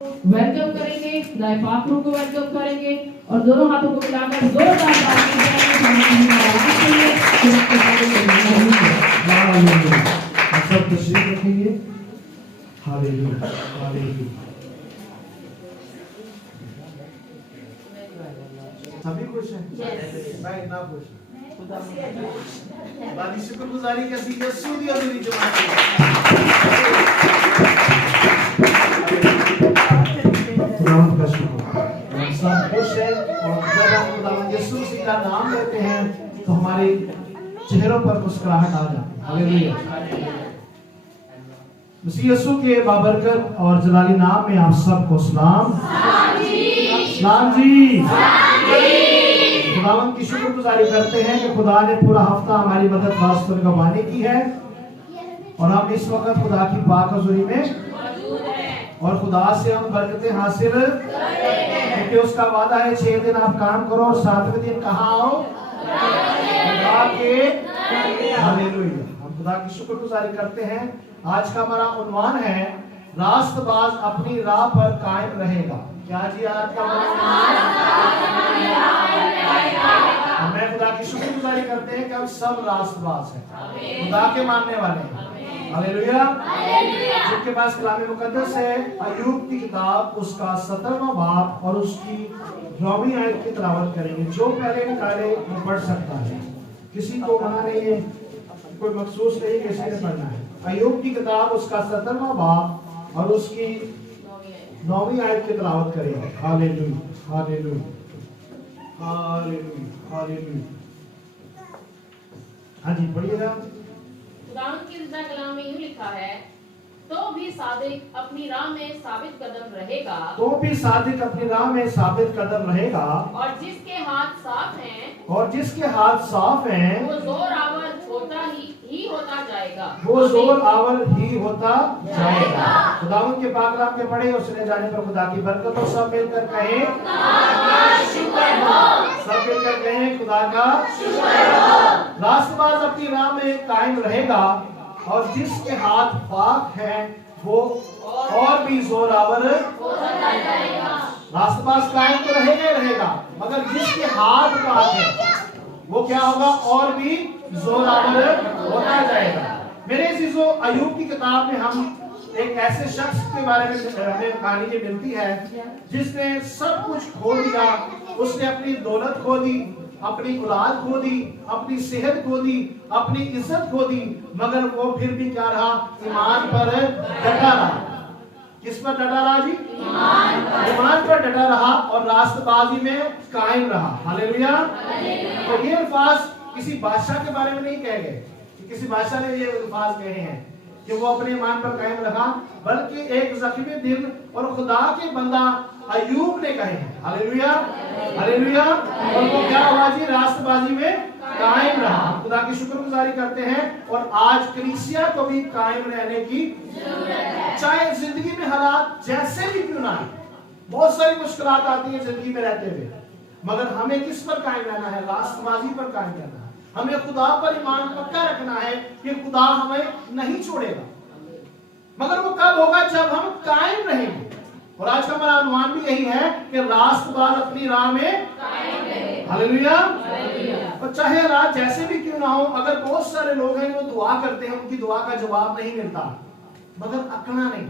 Welcome करेंगे, दाएं पाखरों को वेलकम करेंगे और दोनों हाथों को मिलाकर जोरदार सब तशरीफ रखेंगे। Hallelujah hallelujah. सभी खुश हैं? मैं इतना खुश हूँ। शुक्रगुजारी कैसी यीशु दी अधूरी जमात खुदावंद का शुक्र। हम सब खुश हैं और जब हम खुदावंद यीशु मसीह का नाम लेते हैं तो हमारे चेहरों पर मुस्कुराहट आ जाती है। हालेलुया। मसीह यीशु के बाबरकत और जलाली नाम में आप सबको सलाम सलाम जी। खुदावंद की शुक्रगुजारी करते हैं कि खुदा ने पूरा हफ्ता हमारी मदद वास्ते गवाही की है और हम इस वक्त खुदा की पाक हज़ूरी में और खुदा से हम बरकतें हासिल क्योंकि उसका वादा है 6 दिन आप काम करो और 7वें दिन कहाँ आओ खुदा के। हालेलुया। हम खुदा की शुक्रगुजारी करते हैं। आज का हमारा उन्वान है रास्तबाज अपनी राह पर कायम रहेगा। क्या जी आज का हमें खुदा की शुक्रगुजारी करते हैं कि हम सब रास्तबाज हैं, खुदा के मानने वाले हैं। हालेलुया। जिनके पास कलाम मुकद्दस है अय्यूब की किताब उसका 17वां बाब और उसकी 9वीं आयत की तिलावत करेंगे। जो पहले निकाले वो पढ़ सकता है, किसी को मना नहीं है, कोई मखसूस नहीं किसी ने पढ़ना है। अय्यूब की किताब उसका 17वां बाब और उसकी 9वीं आयत की तिलावत करेंगे। Hallelujah hallelujah hallelujah hallelujah. हाँ जी पढ़िएगा। खुदावंद की जिंदा कलाम में यूं लिखा है, तो भी सादिक अपनी राह में साबित कदम रहेगा, तो भी सादिक अपनी राह में साबित कदम रहेगा और जिसके हाथ साफ हैं और जिसके हाथ साफ हैं वो जोर आवर होता ही होता जाएगा, वो जोर आवर ही होता जाएगा। खुदावंद के पाक कलाम के पढ़े और सुने जाने पर खुदा की बरकत हो। सब मिलकर कहें सब मिलकर कहें खुदा का रास्तबाज अपनी राह में कायम रहेगा और जिसके हाथ पाक है वो और भी जोरावर रास्तबाज कायम तो रहेगा ही रहेगा, मगर जिसके हाथ पाक है वो क्या होगा और भी जोरावर होता जाएगा। मेरे अजीजों, अय्यूब की किताब में हम एक ऐसे शख्स के बारे में हमें कहानी ये मिलती है जिसने सब कुछ खो दिया। उसने अपनी दौलत खो दी, अपनी औलाद खो दी, अपनी सेहत खो दी, अपनी इज्जत खो दी, मगर वो फिर भी क्या रहा? ईमान पर डटा रहा। किस पर डटा रहा जी? ईमान पर डटा रहा और रास्तबाजी में कायम रहा। हालेलुया। तो ये अल्फाज किसी बादशाह के बारे में नहीं कहे गए कि किसी बादशाह ने ये अल्फाज कहे हैं कि वो अपने ईमान पर कायम रहा, बल्कि एक जख्मी दिल और खुदा के बंदा अय्यूब ने कहे हैं। Hallelujah hallelujah. और वो क्या हुआ जी? रास्तबाजी में कायम रहा। खुदा की शुक्रगुजारी करते हैं और आज कलीसिया को भी कायम रहने की जरूरत है। चाहे जिंदगी में हालात जैसे भी क्यों ना आए, बहुत सारी मुश्किलात आती है जिंदगी में रहते हुए, मगर हमें किस पर कायम रहना है? रास्तबाजी पर कायम रहना है। हमें खुदा पर ईमान पक्का रखना है कि खुदा हमें नहीं छोड़ेगा, मगर वो कब होगा? जब हम कायम रहेंगे। और आज का हमारा अनुमान भी यही है कि रास्तबाज अपनी राह में कायम रहे। हालेलुया। और चाहे हालात जैसे भी क्यों ना हो, अगर बहुत सारे लोग हैं जो दुआ करते हैं, उनकी दुआ का जवाब नहीं मिलता, मगर अकना नहीं।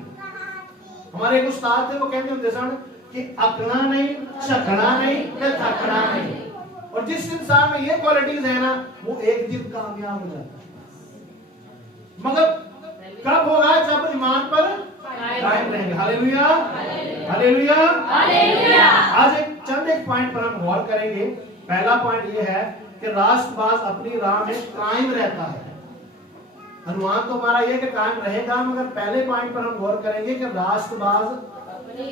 हमारे एक उस्ताद थे, वो कहते होते सन कि अकना नहीं, चकना नहीं, थकना नहीं। और जिस इंसान में ये क्वालिटीज है ना, वो एक दिन कामयाब हो जाता है। मगर कब होगा? जब ईमान पर कायम रहेंगे। Hallelujah hallelujah hallelujah. आज एक पॉइंट पर हम गौर करेंगे। पहला पॉइंट ये है कि रास्तबाज अपनी राह में कायम रहता है। अनुमान तो हमारा ये कि कायम रहेगा, मगर पहले पॉइंट पर हम गौर करेंगे कि रास्तबाज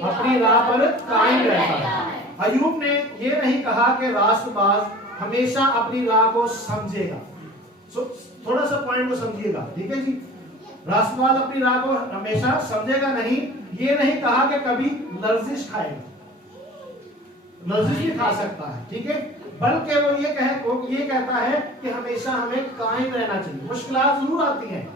अपनी राह पर कायम रहता है। अय्यूब ने ये नहीं कहा कि रास्तबाज हमेशा अपनी राह को समझेगा। थोड़ा सा पॉइंट को समझिएगा, ठीक है जी। रास्तबाज अपनी राह को हमेशा समझेगा नहीं। ये नहीं कहा कि कभी लर्जिश खाएगा, लर्जिश भी खा सकता है, ठीक है, बल्कि वो ये कहता है कि हमेशा हमें कायम रहना चाहिए। मुश्किलात जरूर आती हैं,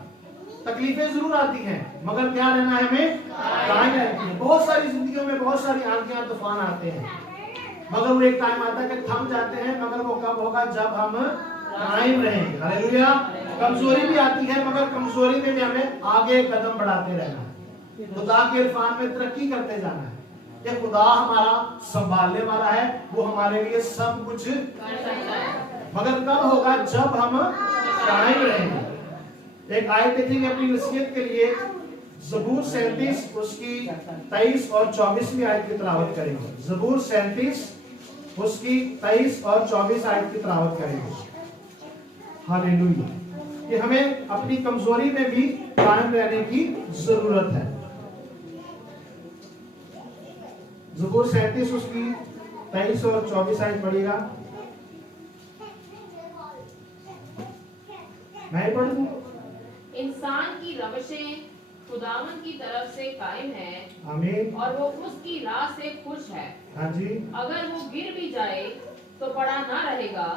तकलीफें जरूर आती हैं, मगर क्या रहना है हमें? कायम रहना है। बहुत सारी जिंदगियों में बहुत सारी आंधियां तूफान आते हैं, मगर वो एक टाइम आता है कि थम जाते हैं, मगर वो कब होगा? जब हम कायम रहेंगे। हालेलुया। कमजोरी भी आती है, मगर कमजोरी में भी हमें आगे कदम बढ़ाते रहना है, खुदा के इरफान में तरक्की करते जाना है कि खुदा हमारा संभालने वाला है, वो हमारे लिए सब कुछ कर सकता है, मगर कब होगा? जब हम कायम रहेंगे। एक आयत देखेंगे अपनी नसीहत के लिए, ज़बूर 37 उसकी 23 और 24वीं आयत की तिलावत करेंगे। ज़बूर 37 उसकी 23 और 24 आयत की तिलावत करेंगे। हालेलुया। कि हमें अपनी कमजोरी में भी कायम रहने की जरूरत है। ज़बूर 37 उसकी 23 और 24 आयत पढ़िएगा। मैं पढ़ दूं? इंसान की रवशें खुदावन की तरफ से कायम है, आमीन, और वो उसकी राह से खुश है। हाँ जी। अगर वो गिर भी जाए तो पड़ा ना रहेगा,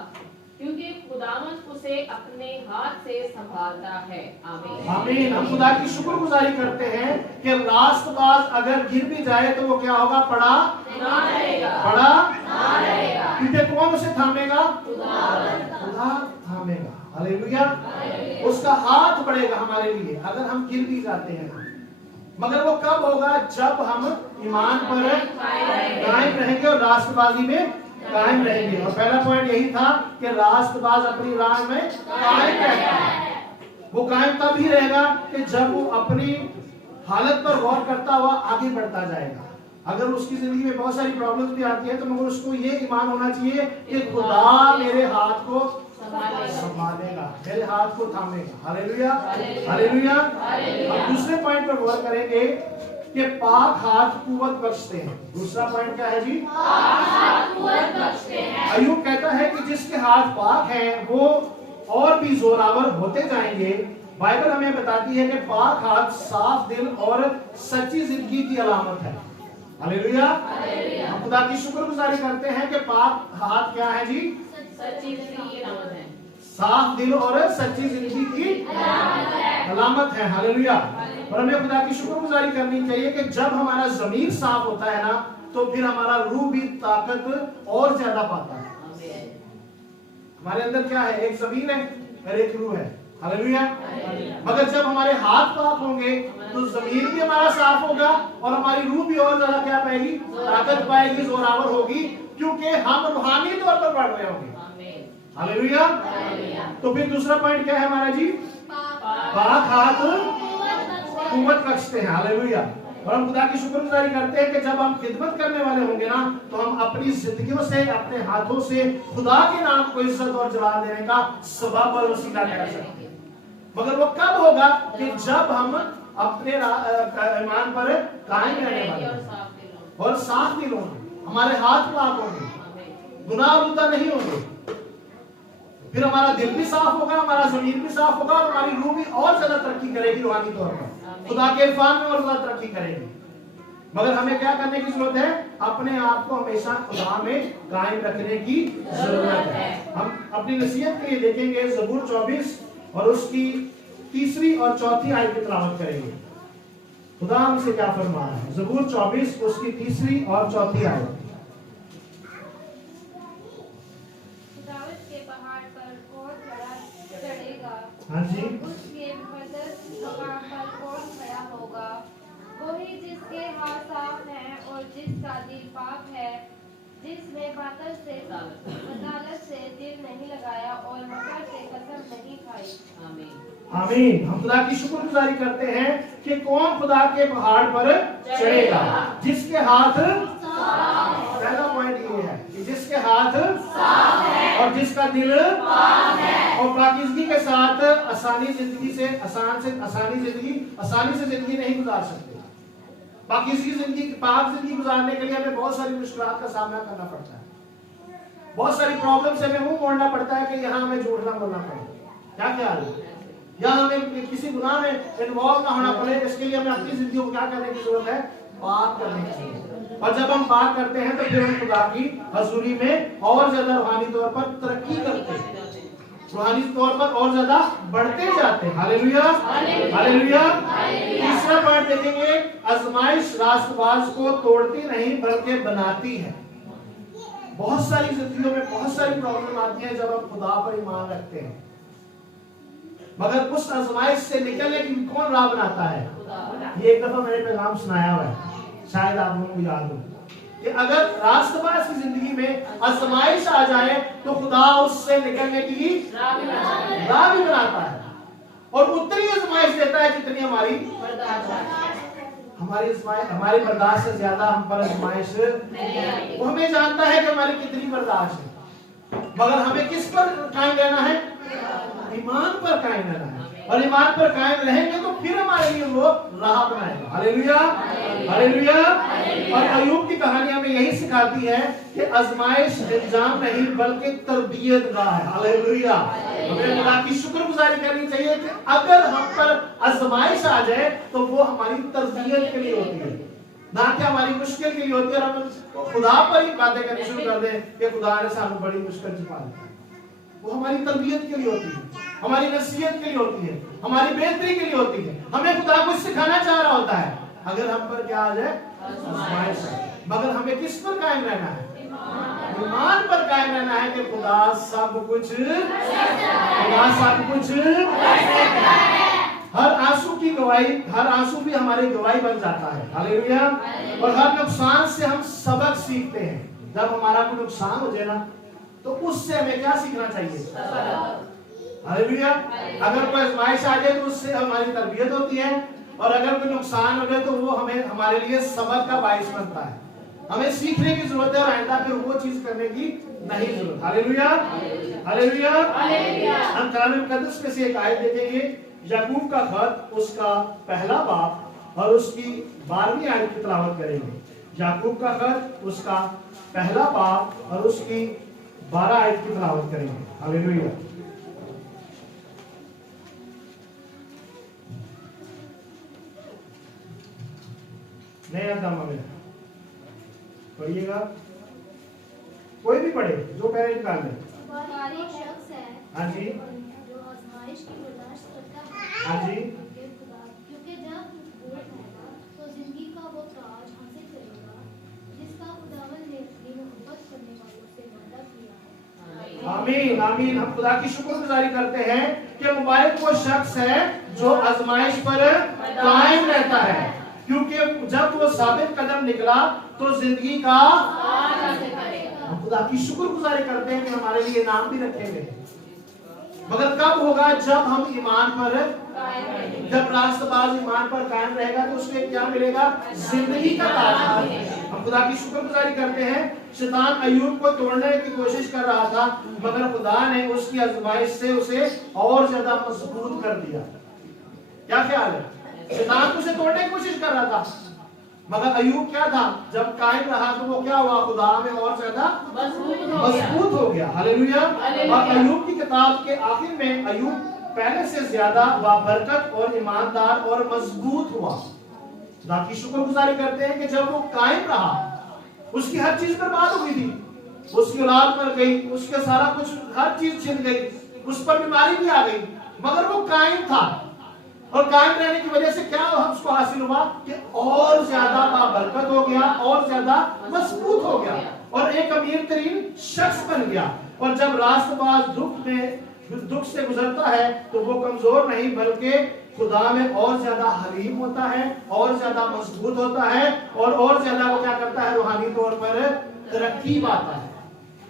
क्योंकि खुदावन उसे अपने हाथ से संभालता है। आमीन। आमीन। हम खुदा की शुक्रगुजारी करते हैं कि रास्तबाज अगर गिर भी जाए तो वो क्या होगा? पड़ा ना रहेगा, पड़ा ना रहेगा, क्योंकि कौन उसे थामेगा? खुदावन। खुदा थामेगा। हालेलुया। उसका हाथ बढ़ेगा हमारे लिए अगर हम गिर भी जाते हैं, मगर वो कब होगा? जब हम ईमान पर कायम रहेंगे और रास्तबाजी में कायम रहेंगे। और पहला पॉइंट यही था कि रास्तबाज अपनी राह में कायम रहता है। वो कायम तब ही रहेगा कि जब वो अपनी हालत पर गौर करता हुआ आगे बढ़ता जाएगा। अगर उसकी जिंदगी में बहुत सारी प्रॉब्लम्स भी आती है, तो मगर उसको ये ईमान होना चाहिए कि खुदा मेरे हाथ को संभालेगा, मेरे हाथ को थामेगा। Hallelujah, hallelujah. अब दूसरे पॉइंट पर गौर करेंगे कि पाक हाथ कुव्वत बख्शते हैं। दूसरा पॉइंट क्या है जी? पाक हाथ कुव्वत बख्शते हैं। अय्यूब कहता है कि जिसके हाथ पाक हैं वो और भी जोरावर होते जाएंगे। बाइबल हमें बताती है कि पाक हाथ साफ दिल और सच्ची जिंदगी की अलामत है। हालेलुया। हम खुदा की शुक्रगुजारी करते हैं कि पाक हाथ क्या है जी? सच्ची जिंदगी की अलामत है, साफ दिल और सच्ची जिंदगी की अलामत है। हालेलुया। और हमें खुदा की शुक्रगुजारी करनी चाहिए कि जब हमारा ज़मीर साफ होता है ना, तो फिर हमारा रूह भी ताकत और ज्यादा पाता है। हमारे अंदर क्या है? एक ज़मीर है और एक रूह है। हालेलुया। मगर जब हमारे हाथ पाक होंगे तो ज़मीर भी हमारा साफ होगा और हमारी रूह भी और ज्यादा क्या पाएगी? ताकत पाएगी, जोरावर होगी, क्योंकि हम रूहानी तौर पर बढ़ रहे होंगे। हालेलुया। तो फिर दूसरा पॉइंट क्या है हमारा जी? पाक हाथ कुव्वत बख्शते हैं। हालेलुया। और हम खुदा की शुक्रगुजारी करते हैं कि जब हम खिदमत करने वाले होंगे ना, तो हम अपनी जिंदगियों से, अपने हाथों से खुदा के नाम को इज्जत और जलाल देने का सबब और वसीला कर सकते हैं। मगर वो कब होगा? कि जब हम अपने ईमान पर कायम रहने वाले और साफ दिल होंगे, हमारे हाथ पाक होंगे, गुनाह आलूदा नहीं होंगे, फिर हमारा दिल भी साफ होगा, हमारा ज़मीर भी साफ होगा और हमारी रूह भी और ज्यादा तरक्की करेगी रूहानी तौर पर, खुदा के इरफान में और ज्यादा तरक्की करेगी। मगर हमें क्या करने की जरूरत है? अपने आप को हमेशा खुदा में कायम रखने की जरूरत है। हम अपनी नसीहत के लिए देखेंगे ज़बूर 24 और उसकी 3री और 4थी आयत की तिलावत करेंगे। खुदा हमसे क्या फरमा रहा है? ज़बूर 24 उसकी 3री और 4थी आयत। हाँ जी। उसके मकाम पर कौन खड़ा होगा? वही जिसके हाथ साफ हैं और जिसका दिल पाक है, जिसने बातल से अदालत से दिल नहीं लगाया और मकर से कसम नहीं खाई। आमीन। आमीन। हम खुदा की शुक्रगुजारी करते हैं कि कौन खुदा के पहाड़ पर चढ़ेगा? जिसके हाथ साफ। पहला पॉइंट ये है कि जिसके हाथ साफ है और जिसका दिल पाक है, और पाकीज़गी के साथ आसानी से जिंदगी नहीं गुजार सकते। पाकीज़गी जिंदगी, पाक जिंदगी गुजारने के लिए हमें बहुत सारी मुश्किलात का सामना करना पड़ता है, बहुत सारी प्रॉब्लम से हमें मुंह मोड़ना पड़ता है कि यहाँ हमें झूठ ना बोलना पड़े। क्या ख्याल है? या हमें किसी गुनाह में इन्वॉल्व ना होना पड़े। इसके लिए हमें अपनी जिंदगी को क्या करने की जरूरत है? पाक करने की जरूरत है। और जब हम पाक करते हैं तो फिर हम खुदा की हजूरी में और ज्यादा रूहानी तौर पर तरक्की करते हैं। रूहानी तौर पर और ज्यादा बढ़ते जाते हैं। Hallelujah, hallelujah. तीसरा पॉइंट देखेंगे, आजमाइश राष्ट्रवाद को तोड़ती नहीं बल्कि बनाती है। बहुत सारी जिंदगियों में बहुत सारी प्रॉब्लम आती है जब हम खुदा पर ईमान रखते हैं, मगर उस आजमाइश से निकलने की कौन राह बनाता है? ये एक दफा मैंने पैगाम सुनाया हुआ है, शायद आप लोगों को याद हो कि अगर राष्ट्रवाद की जिंदगी में आजमाइश आ जाए तो खुदा उससे निकलने की राह भी बनाता है और उतनी आजमाइश देता है जितनी हमारी हमारी बर्दाश्त से ज्यादा हम पर आजमाइश। वो हमें जानता है कि हमारी कितनी बर्दाश्त है, मगर हमें किस पर कायम रहना है? ईमान पर कायम रहना है। और ईमान पर कायम रहेंगे तो फिर हमारे लिए वो राह बनाएगा। Hallelujah, hallelujah. और अय्यूब की कहानी हमें यही सिखाती है कि आजमाइश इंजाम नहीं बल्कि तरबियत गाह है। हालेलुया। हमें खुदा की शुक्रगुजारी करनी चाहिए कि अगर हम पर आजमाइश आ जाए तो वो हमारी तरबियत के लिए होती है, ना कि हमारी मुश्किल के लिए होती है। और हम खुदा पर ही बातें करनी शुरू कर दें कि खुदा ने सानू बड़ी मुश्किल छुपा दी, वो हमारी तरबियत के लिए होती है, हमारी नसीहत के लिए होती है, हमारी बेहतरी के लिए होती है। हमें खुदा कुछ सिखाना चाह रहा होता है। अगर हम पर क्या आ जाए? आजमाइश, मगर हमें किस पर कायम रहना है? ईमान पर कायम रहना है कि खुदा सब कुछ, खुदा सब कुछ। हर आंसू की गवाही, हर आंसू भी हमारी गवाही बन जाता है। हालेलुया। और हर नुकसान से हम सबक सीखते हैं। जब हमारा कोई नुकसान हो जाए ना तो उससे हमें क्या सीखना चाहिए? हालेलुया। अगर कोई आजमाइश आ जाए तो उससे हमारी तरबियत होती है, और अगर कोई नुकसान हो जाए तो वो हमें हमारे लिए सबक का बाइस बनता है। हमें सीखने की जरूरत है और आइंदा फिर वो चीज करने की नहीं जरूरत। Hallelujah, hallelujah. हम कलाम मुकद्दस में से एक आयत देखेंगे, याकूब का खत उसका पहला बाब और उसकी 12वीं आयत की तिलावत करेंगे। याकूब का खत उसका पहला बाब और उसकी 12 आयत की तिलावत करेंगे। हालेलुया। नया दामा में पढ़िएगा, कोई भी पढ़े, जो पहले निकाल ले। शख्स है हाँ जी, जो आजमाइश की बर्दाश्त करता है। हाँ जी। क्योंकि जब वो आएगा तो जिंदगी का वो ताज हासिल करेगा जिसका खुदावंद ने अपनी मोहब्बत करने वालों से वादा किया है। आमीन, आमीन। हम खुदा की शुक्रगुजारी करते हैं कि मुबारक वो शख्स है जो आजमाइश पर कायम रहता है, क्योंकि जब वो साबित कदम निकला तो जिंदगी का हम खुदा की शुक्रगुजारी करते हैं कि हमारे लिए नाम भी रखे गए। मगर कब होगा? जब हम ईमान पर, जब रास्तबाज ईमान पर कायम रहेगा तो उसमें क्या मिलेगा? जिंदगी का ताज। हम खुदा की शुक्रगुजारी करते हैं। शैतान अय्यूब को तोड़ने की कोशिश कर रहा था, मगर खुदा ने उसकी आजमाइश से उसे और ज्यादा मजबूत कर दिया। क्या ख्याल है? शैतान उसे तोड़ने की कोशिश कर रहा था, मगर अय्यूब क्या था? जब कायम रहा तो वो क्या हुआ? खुदा में और ज्यादा मजबूत हो गया। हालेलुया। और अय्यूब की किताब के आखिर में अय्यूब पहले से ज्यादा बाबरकत और ईमानदार और मजबूत हुआ। खुदा की शुक्रगुजारी करते हैं कि जब वो कायम रहा, उसकी हर चीज बर्बाद हो गई थी, उसकी औलाद मर गई, उसके सारा कुछ, हर चीज छिन गई, उस पर बीमारी भी आ गई, मगर वो कायम था। और कायम रहने की वजह से क्या उसको हासिल हुआ कि और ज्यादा बाबरकत हो गया, और ज्यादा मजबूत हो गया और एक अमीर तरीन शख्स बन गया। और जब रास्तबाज दुख से गुजरता है तो वो कमजोर नहीं बल्कि खुदा में और ज्यादा हलीम होता है, और ज्यादा मजबूत होता है, और ज्यादा वो क्या करता है? रूहानी तौर पर तरक्की पाता है।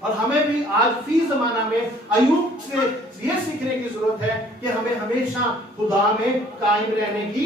और हमें भी आज फी जमाना में अय्यूब से ये सीखने की जरूरत है कि हमें हमेशा खुदा में कायम रहने की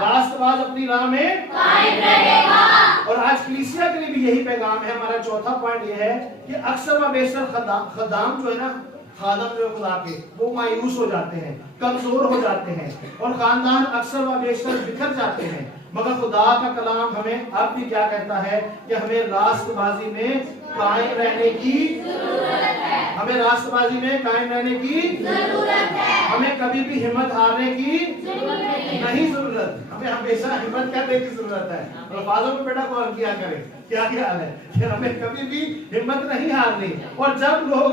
रास्तबाज अपनी राह में कायम रहेगा। और आज कलीसिया के लिए भी यही पैगाम है। हमारा चौथा पॉइंट ये है कि अक्सर व बेशतर खदाम जो है ना, खादम जो खुदा के, वो मायूस हो जाते हैं, कमजोर हो जाते हैं, और खानदान अक्सर व बेशतर बिखर जाते हैं। मगर खुदा का कलाम हमें अब भी क्या कहता है कि हमें रास्तबाजी में कायम रहने की जरूरत है। हमें रास्तबाजी में कायम रहने की जरूरत है। हमें कभी भी हिम्मत हारने की नहीं जरूरत। जरूरत है, हमें हमेशा हिम्मत करने की जरूरत है। अल्फाजों में बेटा गौर किया करें, क्या ख्याल है कि हमें कभी भी हिम्मत नहीं हारनी। और जब लोग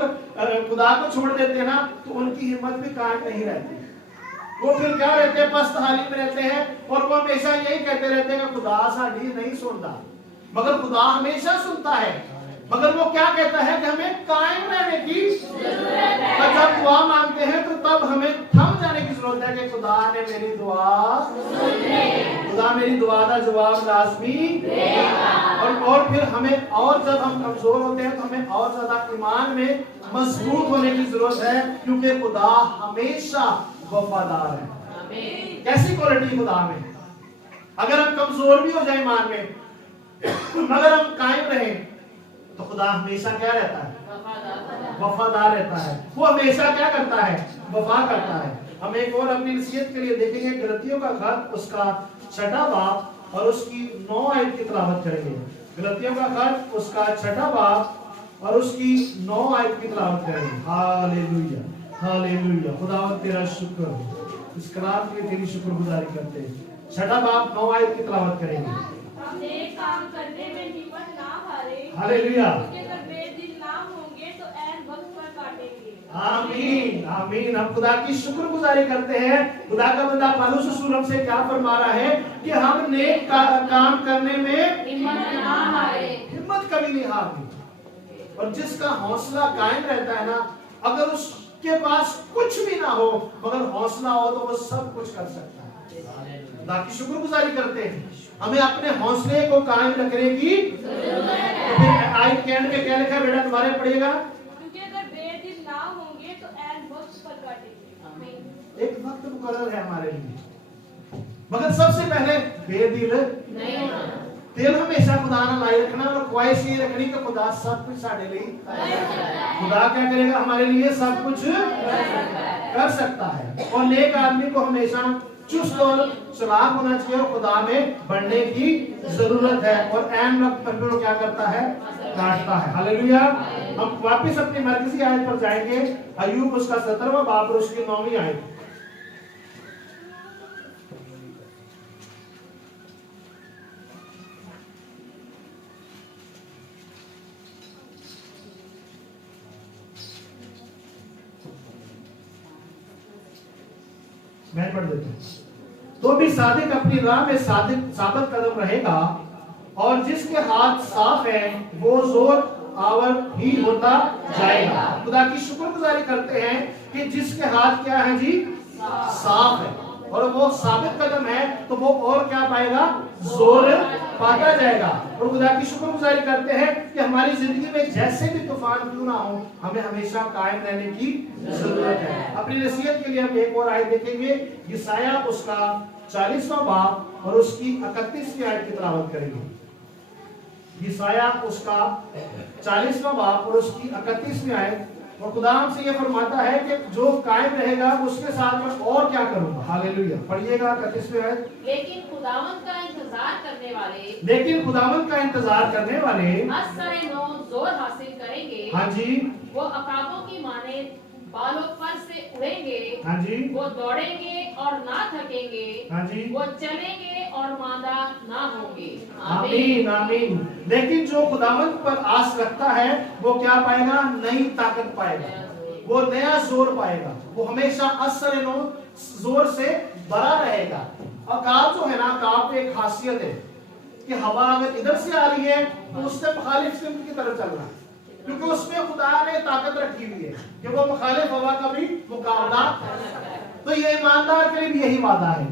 खुदा को छोड़ देते हैं ना, तो उनकी हिम्मत भी कायम नहीं रहती। वो फिर क्या रहते हैं, पस्त हाली में रहते हैं, और वो हमेशा यही कहते रहते हैं कि खुदा साड़ी नहीं सुनता, मगर खुदा हमेशा सुनता है। मगर वो क्या कहता है कि हमें कायम रहने की जरूरत है। और जब दुआ मांगते हैं तो तब हमें थम जाने की जरूरत है कि खुदा ने मेरी दुआ सुन ली, खुदा मेरी दुआ का जवाब लाजमी देगा। और फिर हमें, और जब हम कमजोर होते हैं तो हमें और ज्यादा ईमान में मजबूत होने की जरूरत है, क्योंकि खुदा हमेशा वफादार है। कैसी क्वालिटी खुदा में, अगर हम कमजोर भी हो जाए ईमान में मगर हम कायम रहें तो खुदा हमेशा क्या रहता है, वफादार रहता है। वो हमेशा क्या करता है, वफा करता है। हम एक और अपनी नसीहत के लिए देखेंगे गलतियों का खत उसका 6वां बाब और उसकी 9 आयत की तिलावत करेंगे। गलतियों का खत उसका 6वां बाब और उसकी 9 आयत की तिलावत करेंगे। Hallelujah hallelujah. खुदावंद तेरा शुक्र हो, इस कलाम के लिए तेरी शुक्रगुजारी करते हैं। 6वां बाब 9 आयत की तिलावत करेंगे। नेक काम करने में हिम्मत ना हारे, हालेलुया। क्योंकि अगर बेदिल ना होंगे तो ऐन वक्त पर काटेंगे। आमीन आमीन। हम खुदा की शुक्रगुजारी करते हैं। खुदा का बंदा पौलुस रसूल हमसे क्या फरमा रहा है कि हम नेक काम करने में हिम्मत ना हारे, हिम्मत कभी नहीं हारनी। और जिसका हौसला कायम रहता है ना, अगर उसके पास कुछ भी ना हो मगर हौसला हो तो वो सब कुछ कर सकता है। खुदा की शुक्रगुजारी करते हैं। हमें अपने हौसले को कायम रखने की जरूरत है। तो फिर आयत के एंड में क्या लिखा है बेटा, तुम्हारे पढ़िएगा, क्योंकि अगर बेदिल ना होंगे तो ऐन वक्त पर काटेंगे। एक वक्त मुकर्रर है हमारे लिए, मगर सबसे पहले बेदिल नहीं होना। दिल हमेशा खुदा ना लाई रखना और ख्वाहिश ये रखनी कि खुदा सब कुछ साढ़े लिए, खुदा क्या करेगा हमारे लिए, सब कुछ कर सकता है। और नेक आदमी को हमेशा चुस्त और चालाक होना चाहिए और खुदा में बढ़ने की जरूरत है। और ऐन वक्त पर वो क्या करता है, काटता है। हालेलुया। हम वापस अपनी मरकजी आयत पर जाएंगे, अय्यूब उसका 17वां बाब और उसकी 9वीं आयत। मैं पढ़ देता हूं। तो भी सादिक अपनी राह में साबित कदम रहेगा, और जिसके हाथ साफ है वो जोर आवर ही होता जाएगा। खुदा की शुक्रगुजारी करते हैं कि जिसके हाथ क्या है जी, साफ है, और वो साबित कदम है, तो वो और क्या पाएगा, जोर पाता जाएगा। और खुदा की शुक्रगुजारी करते हैं कि हमारी जिंदगी में जैसे भी तूफान क्यों ना हो, हमें हमेशा कायम रहने की जरूरत है। अपनी नसीहत के लिए हम एक और आयत देखेंगे, यशाया उसका 40वां बाब और उसकी 31वीं आयत की तिलावत करेंगे। यशाया उसका 40वां बाब और उसकी 31वीं आयत। और खुदा हमसे ये फरमाता है कि जो कायम रहेगा उसके साथ मैं और क्या करूंगा। हालेलुया। पढ़िएगा 31वीं आयत। लेकिन खुदावंद का इंतजार करने वाले, लेकिन खुदावंद का इंतजार करने वाले असरे नो जोर हासिल करेंगे। हाँ जी, वो अकाबों की माने बालों पर से उड़ेंगे। हाँ जी, वो दौड़ेंगे और ना थकेंगे। हाँ जी। वो चलेंगे और मादा ना होंगे। आमीन आमीन। लेकिन जो खुदावंद पर आस रखता है वो क्या पाएगा, नई ताकत पाएगा, वो नया जोर पाएगा, वो हमेशा असर नो जोर से भरा रहेगा। अकाब जो है ना, अकाब एक खासियत है कि हवा अगर इधर से आ रही है तो उससे मुखालिफ सिमत की तरफ चलना है, क्योंकि उसमें खुदा ने ताकत रखी हुई है कि वो मुखालिफ हवा का भी मुकाबला। तो ये ईमानदार के लिए भी यही वादा है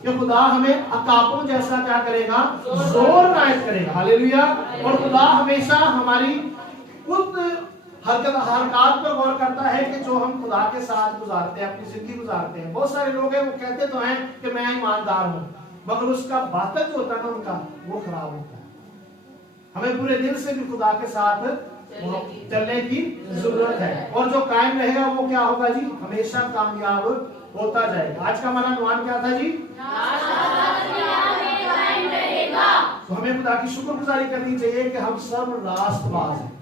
कि खुदा हमें अकापों जैसा क्या करेगा, जोर नायत करेगा। हालेलुया। और खुदा हमेशा हमारी उन हरकत पर गौर करता है कि जो हम खुदा के साथ गुजारते हैं, अपनी जिंदगी गुजारते हैं। बहुत सारे लोग हैं वो कहते तो हैं कि मैं ईमानदार हूं, मगर उसका बातन जो होता है ना उनका, वो खराब होता है। हमें पूरे दिल से भी खुदा के साथ चलने की जरूरत है। और जो कायम रहेगा वो क्या होगा जी, हमेशा कामयाब होता जाएगा। आज का हमारा अनुमान क्या था जी, तो हमें खुदा की शुक्रगुजारी करनी चाहिए कि हम सब रास्तबाज हैं।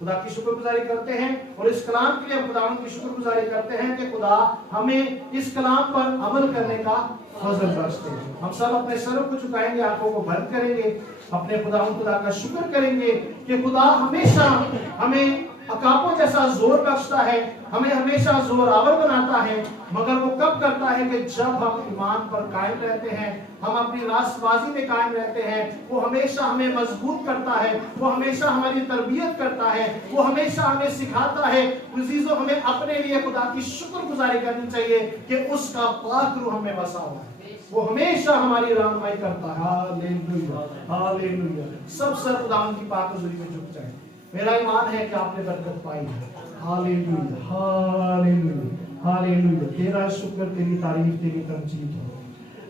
खुदा की शुक्रगुजारी करते हैं और इस कलाम के लिए हम खुदावंद की शुक्रगुजारी करते हैं कि खुदा हमें इस कलाम पर अमल करने का फजल बख्शते हैं। हम सब अपने सरों को झुकाएंगे, आंखों को बंद करेंगे, अपने खुदा का शुक्र करेंगे कि खुदा हमेशा हमें अकापों जैसा जोर बख्शता है, हमें हमेशा जोर आवर बनाता है, मगर वो कब करता है कि जब हम ईमान पर कायम रहते हैं, हम अपनी रास्तबाजी में कायम रहते हैं। वो हमेशा हमें मजबूत करता है, वो हमेशा हमारी तरबियत करता है, वो हमेशा हमें सिखाता है। अजीजों, हमें अपने लिए खुदा की शुक्रगुजारी करनी चाहिए कि उसका पाक रूह हमें बसा हुआ है, वो हमेशा हमारी रहनुमाई करता है। Hallelujah, hallelujah. सब सर खुदावंद की पाक हुजूरी में झुक जाए। मेरा ईमान है कि आपने बरकत पाई है। Hallelujah, hallelujah, hallelujah. तेरा शुक्र, तेरी तारीफ, तेरी तमजीद हो।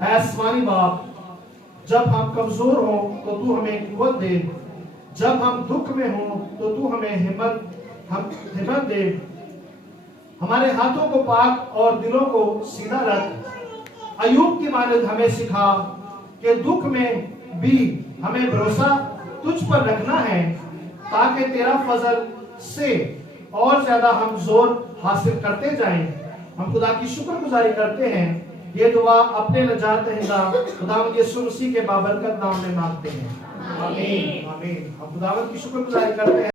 ऐ आसमानी बाप, जब हम कमजोर हो तो तू हमें कुव्वत दे, जब हम दुख में हो तो तू हमें हिम्मत दे। हमारे हाथों को पाक और दिलों को सीधा रख। अयूब की मानद हमें सिखा कि दुख में भी हमें भरोसा तुझ पर रखना है, ताकि तेरा फजल से और ज्यादा हम जोर हासिल करते जाएं। हम खुदा की शुक्रगुजारी करते हैं। ये दुआ अपने नजात दहिंदा खुदावंद यीशु मसीह के बाबरकत नाम में मांगते हैं। आमीन, आमीन। हम खुदावंद की शुक्रगुजारी करते हैं।